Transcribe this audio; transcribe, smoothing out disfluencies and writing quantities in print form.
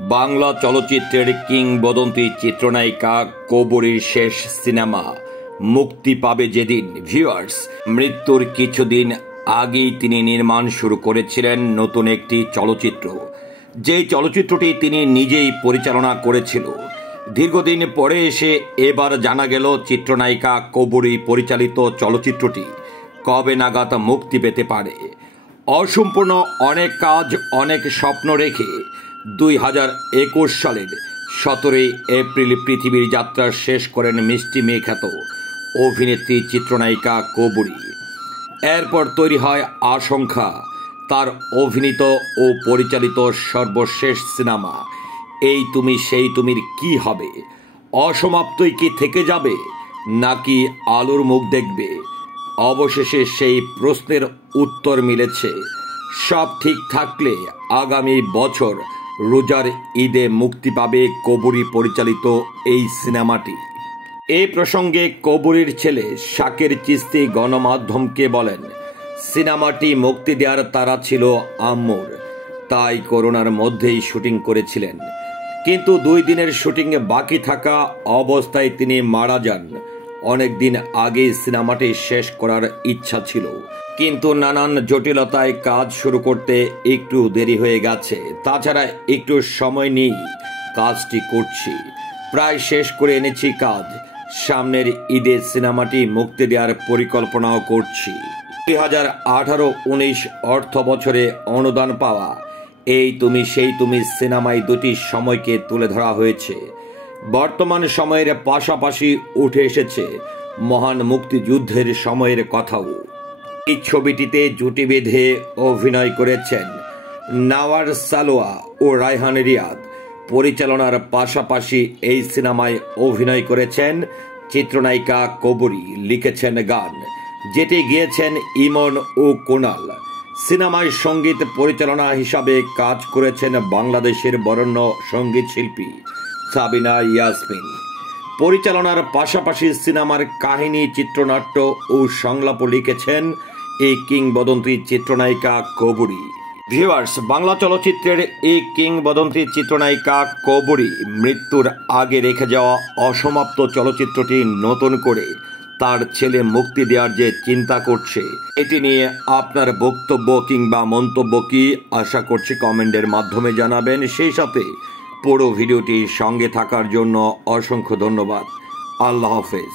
বাংলা চলচ্চিত্রের কিংবদন্তি চিত্রনায়িকা কবরীর শেষ সিনেমা মুক্তি পাবে যেদিন। ভিউয়ার্স, মৃত্যুর কিছুদিন আগেই তিনি নির্মাণ শুরু করেছিলেন নতুন একটি চলচ্চিত্র, যে চলচ্চিত্রটি তিনি নিজেই পরিচালনা করেছিল। দীর্ঘদিন পরে এসে এবার জানা গেল চিত্রনায়িকা কবরী পরিচালিত চলচ্চিত্রটি কবে নাগাদ মুক্তি পেতে পারে। অসম্পূর্ণ অনেক কাজ, অনেক স্বপ্ন রেখে 2021 সালের 17 এপ্রিল পৃথিবীর যাত্রা শেষ করেন মিষ্টি মেয়ে খ্যাত অভিনেত্রী চিত্রনায়িকা কবরী। এরপর তৈরি হয় আশঙ্কা, তার অভিনীত ও পরিচালিত সর্বশেষ সিনেমা এই তুমি সেই তুমির কি হবে? অসমাপ্তই কি থেকে যাবে, নাকি আলোর মুখ দেখবে? অবশেষে সেই প্রশ্নের উত্তর মিলেছে। সব ঠিক থাকলে আগামী বছর রোজার ঈদে মুক্তি পাবে কবরী পরিচালিত এই সিনেমাটি। এই প্রসঙ্গে কবরীর ছেলে শাকের চিস্তি গণমাধ্যমকে বলেন, সিনেমাটি মুক্তি দেওয়ার তাড়া ছিল আম্মুর, তাই করোনার মধ্যেই শুটিং করেছিলেন। কিন্তু 2 দিনের শুটিং বাকি থাকা অবস্থায় তিনি মারা যান। অনেকদিন আগেই সিনেমাটি শেষ করার ইচ্ছা ছিল, কিন্তু নানান জটিলতায় কাজ শুরু করতে একটু দেরি হয়ে গেছে। তাছাড়া একটু সময় নিয়ে কাজটি করছি, প্রায় শেষ করে এনেছি কাজ। সামনের ঈদে সিনেমাটি মুক্তি দেওয়ার পরিকল্পনাও করছি। 2018-19 অর্থ বছরে অনুদান পাওয়া এই তুমি সেই তুমি সিনেমায় 2টি সময়কে তুলে ধরা হয়েছে। বর্তমান সময়ের পাশাপাশি উঠে এসেছে মহান মুক্তিযুদ্ধের সময়ের কথাও। এই ছবিটিতে জুটি বেঁধে অভিনয় করেছেন নাওয়ার সালোয়া ও রায়হান রিয়াদ। পরিচালনার পাশাপাশি এই সিনেমায় অভিনয় করেছেন চিত্রনায়িকা কবরী, লিখেছেন গান, যেটি গেয়েছেন ইমন ও কুনাল। সিনেমায় সঙ্গীত পরিচালনা হিসাবে কাজ করেছেন বাংলাদেশের বরেণ্য সঙ্গীত শিল্পী সাবিনা ইয়াসমিন। পরিচালনার পাশাপাশি সিনেমার কাহিনী, চিত্রনাট্য ও সংলাপ লিখেছেন এই কিংবদন্তি চিত্রনায়িকা কবরী। ভিউয়ার্স, বাংলা চলচ্চিত্রের এই কিংবদন্তি চিত্রনায়িকা কবরী মৃত্যুর আগে রেখে যাওয়া অসমাপ্ত চলচ্চিত্রটি নতুন করে তার ছেলে মুক্তি দেওয়ার যে চিন্তা করছে, এটি নিয়ে আপনার বক্তব্য কিংবা মন্তব্য কি, আশা করছি কমেন্টের মাধ্যমে জানাবেন। সেই সাথে পুরো ভিডিওটি সঙ্গে থাকার জন্য অসংখ্য ধন্যবাদ। আল্লাহ হাফেজ।